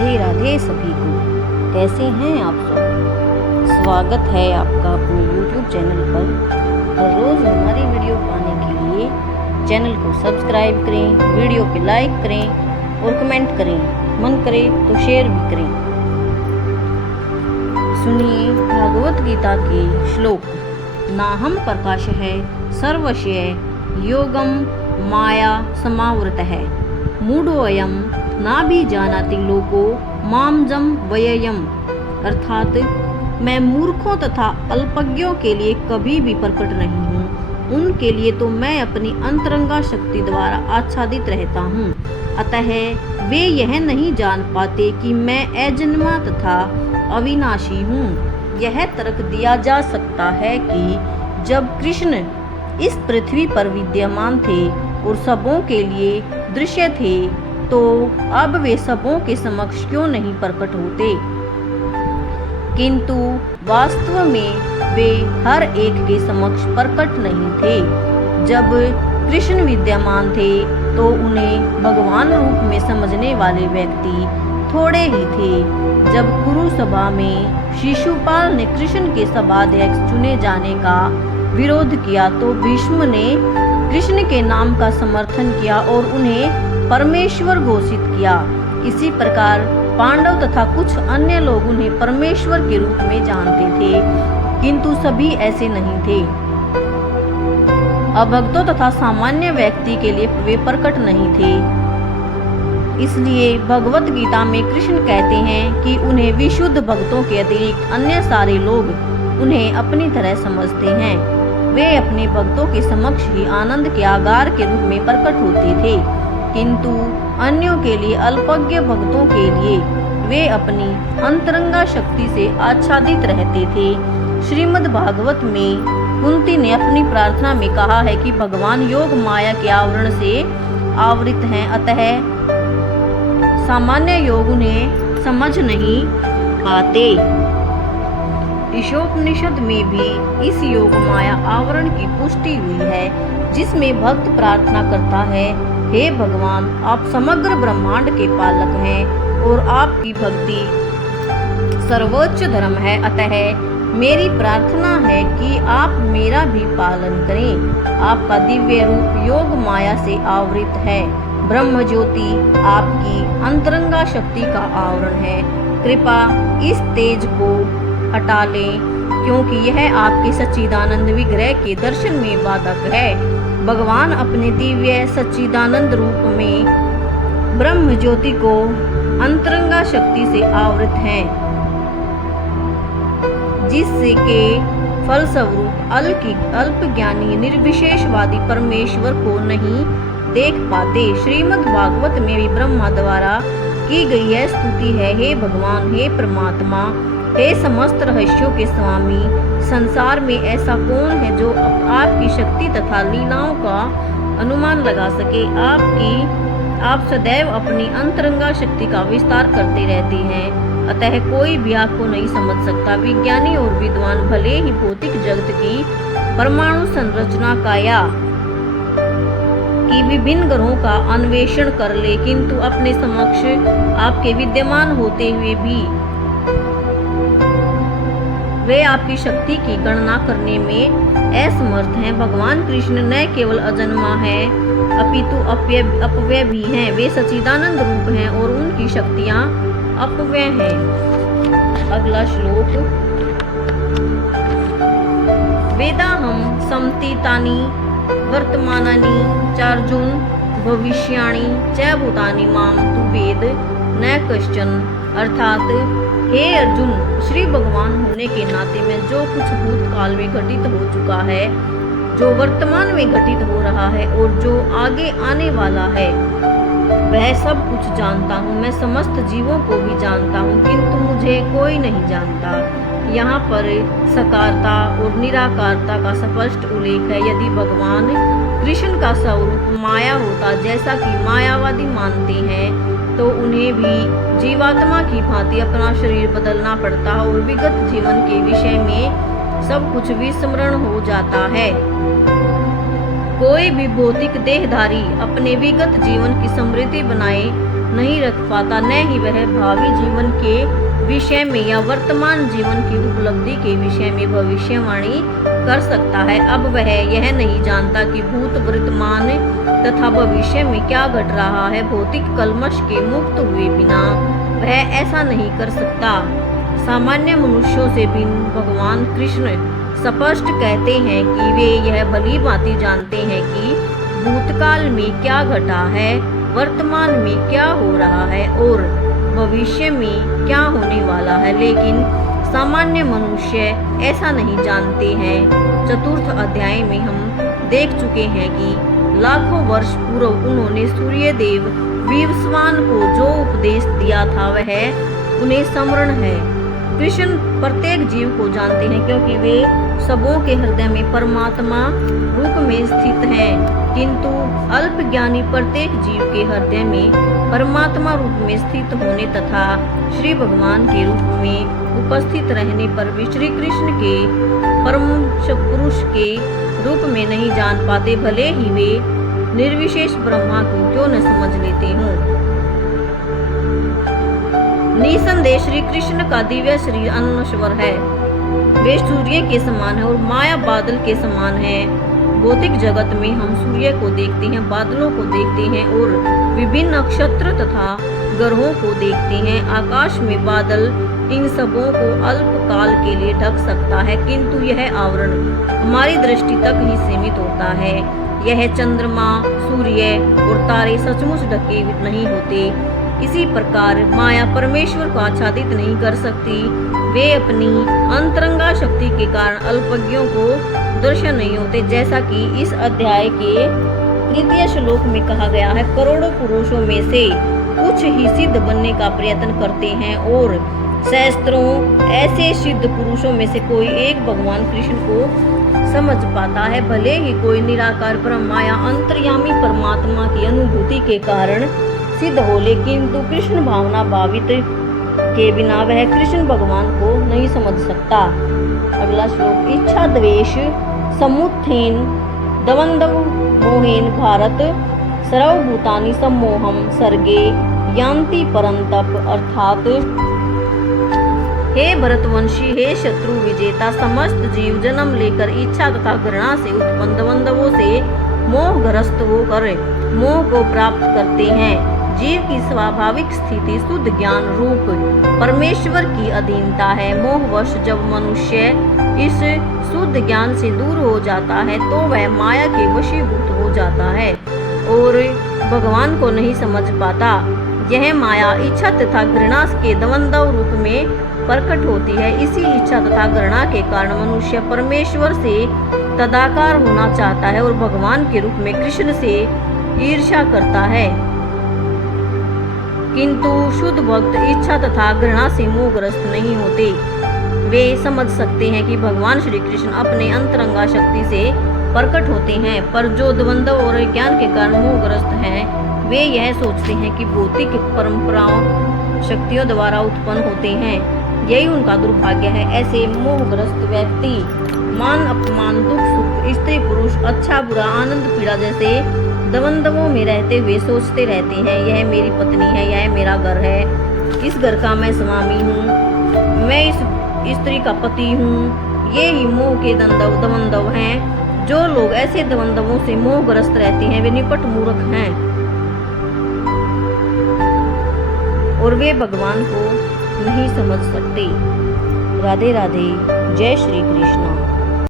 राधे राधे सभी को। कैसे हैं आप सब? स्वागत है आपका अपने YouTube चैनल पर। हर रोज़ हमारी वीडियो पाने के लिए चैनल को सब्सक्राइब करें, वीडियो पे लाइक करें और कमेंट करें, मन करे तो शेयर भी करें। सुनिए भागवत गीता के श्लोक। नाहम प्रकाश है सर्वस्य योगम माया समावृतः मूढ़ोऽयं नाभि जानाति लोको माम जम व्ययम्। अर्थात मैं मूर्खों तथा अल्पज्ञों के लिए कभी भी प्रकट नहीं हूँ, उनके लिए तो मैं अपनी अंतरंगा शक्ति द्वारा आच्छादित रहता हूँ। अतः वे यह नहीं जान पाते कि मैं अजन्मा तथा अविनाशी हूँ। यह तर्क दिया जा सकता है कि जब कृष्ण इस पृथ्वी पर विद्यमान थे और सबों के लिए दृश्य थे, तो अब वे सबों के समक्ष क्यों नहीं प्रकट होते? किंतु वास्तव में वे हर एक के समक्ष प्रकट नहीं थे। जब कृष्ण विद्यमान थे तो उन्हें भगवान रूप में समझने वाले व्यक्ति थोड़े ही थे। जब कुरु सभा में शिशुपाल ने कृष्ण के सभाध्यक्ष चुने जाने का विरोध किया तो भीष्म ने कृष्ण के नाम का समर्थन किया और उन्हें परमेश्वर घोषित किया। इसी प्रकार पांडव तथा कुछ अन्य लोग उन्हें परमेश्वर के रूप में जानते थे, किंतु सभी ऐसे नहीं थे। अभक्तों तथा सामान्य व्यक्ति के लिए वे प्रकट नहीं थे। इसलिए भगवत गीता में कृष्ण कहते हैं कि उन्हें विशुद्ध भक्तों के अतिरिक्त अन्य सारे लोग उन्हें अपनी तरह समझते हैं। वे अपने भक्तों के समक्ष ही आनंद के आगार के रूप में प्रकट होते थे, किंतु अन्यों के लिए, अल्पज्ञ भक्तों के लिए वे अपनी अंतरंगा शक्ति से आच्छादित रहते थे। श्रीमद् भागवत में कुंती ने अपनी प्रार्थना में कहा है कि भगवान योग माया के आवरण से आवृत हैं, अतः सामान्य योग उन्हें समझ नहीं पाते। ईशोपनिषद में भी इस योग माया आवरण की पुष्टि हुई है, जिसमें भक्त प्रार्थना करता है, हे भगवान, आप समग्र ब्रह्मांड के पालक हैं और आपकी भक्ति सर्वोच्च धर्म है। अतः मेरी प्रार्थना है कि आप मेरा भी पालन करें। आपका दिव्य रूप योग माया से आवृत है। ब्रह्म ज्योति आपकी अंतरंगा शक्ति का आवरण है। कृपा इस तेज को हटा लें, क्योंकि यह आपके सच्चिदानंद विग्रह के दर्शन में बाधक है। भगवान अपने दिव्य सच्चिदानंद रूप में ब्रह्म ज्योति को अंतरंगा शक्ति से आवृत हैं, जिससे के फलस्वरूप अल्पज्ञानी निर्विशेषवादी परमेश्वर को नहीं देख पाते। श्रीमद् भागवत में भी ब्रह्मा द्वारा की गई यह स्तुति है, हे भगवान, हे परमात्मा, हे समस्त रहस्यों के स्वामी, संसार में ऐसा कौन है जो आपकी शक्ति तथा लीलाओं का अनुमान लगा सके? आप सदैव अपनी अंतरंगा शक्ति का विस्तार करते रहते हैं, अतः कोई भी आपको नहीं समझ सकता। विज्ञानी और विद्वान भले ही भौतिक जगत की परमाणु संरचना काया की विभिन्न ग्रहों का अन्वेषण कर ले, किंतु अपने समक्ष आपके विद्यमान होते हुए भी वे आपकी शक्ति की गणना करने में असमर्थ हैं। भगवान कृष्ण न केवल अजन्मा है, अपितु अपव्यय भी हैं। वे सच्चिदानंद रूप हैं और उनकी शक्तियां अपव्यय हैं। अगला श्लोक। वेदाहं समतीतानि वर्तमानानि चार्जुन भविष्याणि च भूतानि माम तु वेद न कश्चन। अर्थात हे अर्जुन, श्री भगवान होने के नाते मैं जो कुछ भूतकाल में घटित हो चुका है, जो वर्तमान में घटित हो रहा है और जो आगे आने वाला है, वह सब कुछ जानता हूँ। मैं समस्त जीवों को भी जानता हूँ, किंतु मुझे कोई नहीं जानता। यहाँ पर सकारता और निराकारता का स्पष्ट उल्लेख है। यदि भगवान कृष्ण का स्वरूप माया होता, जैसा कि मायावादी मानते हैं, तो उन्हें भी जीवात्मा की भांति अपना शरीर बदलना पड़ता और विगत जीवन के विषय में सब कुछ विस्मरण हो जाता है। कोई भी भौतिक देहधारी अपने विगत जीवन की स्मृति बनाए नहीं रख पाता, न ही वह भावी जीवन के विषय में या वर्तमान जीवन की उपलब्धि के विषय में भविष्यवाणी कर सकता है। अब वह यह नहीं जानता कि भूत, वर्तमान तथा भविष्य में क्या घट रहा है। भौतिक कलमश के मुक्त हुए बिना वह ऐसा नहीं कर सकता। सामान्य मनुष्यों से भिन्न भगवान कृष्ण स्पष्ट कहते हैं कि वे यह भली भांति जानते हैं कि भूतकाल में क्या घटा है, वर्तमान में क्या हो रहा है और भविष्य में क्या होने वाला है, लेकिन सामान्य मनुष्य ऐसा नहीं जानते हैं। चतुर्थ अध्याय में हम देख चुके हैं कि लाखों वर्ष पूर्व उन्होंने सूर्यदेव विवस्वान को जो उपदेश दिया था वह उन्हें स्मरण है। कृष्ण प्रत्येक जीव को जानते हैं क्योंकि वे सबों के हृदय में परमात्मा रूप में स्थित हैं, किंतु अल्पज्ञानी प्रत्येक जीव के हृदय में परमात्मा रूप में स्थित होने तथा श्री भगवान के रूप में उपस्थित रहने पर भी श्री कृष्ण के परम पुरुष के रूप में नहीं जान पाते, भले ही वे निर्विशेष ब्रह्मा को क्यों न समझ लेते हों। निसंदेह श्री कृष्ण का दिव्य शरीर अनश्वर है। वे सूर्य के समान है और माया बादल के समान है। भौतिक जगत में हम सूर्य को देखते हैं, बादलों को देखते हैं और विभिन्न नक्षत्र तथा ग्रहों को देखते हैं। आकाश में बादल इन सबों को अल्प काल के लिए ढक सकता है, किंतु यह आवरण हमारी दृष्टि तक ही सीमित होता है। यह चंद्रमा, सूर्य और तारे सचमुच ढके नहीं होते। इसी प्रकार माया परमेश्वर को आच्छादित नहीं कर सकती। वे अपनी अंतरंगा शक्ति के कारण अल्पज्ञों को दर्शन नहीं होते, जैसा कि इस अध्याय के तृतीय श्लोक में कहा गया है। करोड़ों पुरुषों में से कुछ ही सिद्ध बनने का प्रयत्न करते हैं और सहस्त्रों ऐसे सिद्ध पुरुषों में से कोई एक भगवान कृष्ण को समझ पाता है। भले ही कोई निराकार ब्रह्मा या अंतर्यामी परमात्मा की अनुभूति के कारण सिद्ध हो, लेकिन तो कृष्ण भावना भावित के बिना वह कृष्ण भगवान को नहीं समझ सकता। अगला श्लोक। इच्छा द्वेष समुत्थेन दवंदव मोहेन भारत सर्वभूतानि सम्मोहम सर्गे यान्ति परंतप। अर्थात हे भरतवंशी, हे शत्रु विजेता, समस्त जीव जन्म लेकर इच्छा तथा घृणा से उत्पन्न द्वंद्वों से मोहग्रस्त होकर मोह को प्राप्त करते हैं। जीव की स्वाभाविक स्थिति शुद्ध ज्ञान रूप परमेश्वर की अधीनता है। मोहवश जब मनुष्य इस शुद्ध ज्ञान से दूर हो जाता है तो वह माया के वशीभूत हो जाता है और भगवान को नहीं समझ पाता। यह माया इच्छा तथा घृणा के द्वंद्व रूप में प्रकट होती है। इसी इच्छा तथा घृणा के कारण मनुष्य परमेश्वर से तदाकार होना चाहता है और भगवान के रूप में कृष्ण से ईर्ष्या करता है, किंतु शुद्ध भक्त इच्छा तथा घृणा से मोहग्रस्त नहीं होते। वे समझ सकते हैं कि भगवान श्री कृष्ण अपने अंतरंगा शक्ति से प्रकट होते हैं, पर जो द्वंद्व और ज्ञान के कारण मोहग्रस्त हैं, वे यह सोचते हैं कि भौतिक परंपराओं शक्तियों द्वारा उत्पन्न होते हैं। यही उनका दुर्भाग्य है। ऐसे मोहग्रस्त व्यक्ति मान अपमान, दुख सुख, स्त्री पुरुष, अच्छा बुरा, आनंद पीड़ा जैसे द्वंद्वों में रहते हुए सोचते रहते हैं, यह मेरी पत्नी है, यह मेरा घर है, इस घर का मैं स्वामी हूँ, मैं इस स्त्री का पति हूँ। ये ही मोह के द्वंद्व हैं। जो लोग ऐसे द्वंद्वों से मोहग्रस्त रहते हैं वे निपट मूर्ख हैं और वे भगवान को नहीं समझ सकते। राधे राधे। जय श्री कृष्ण।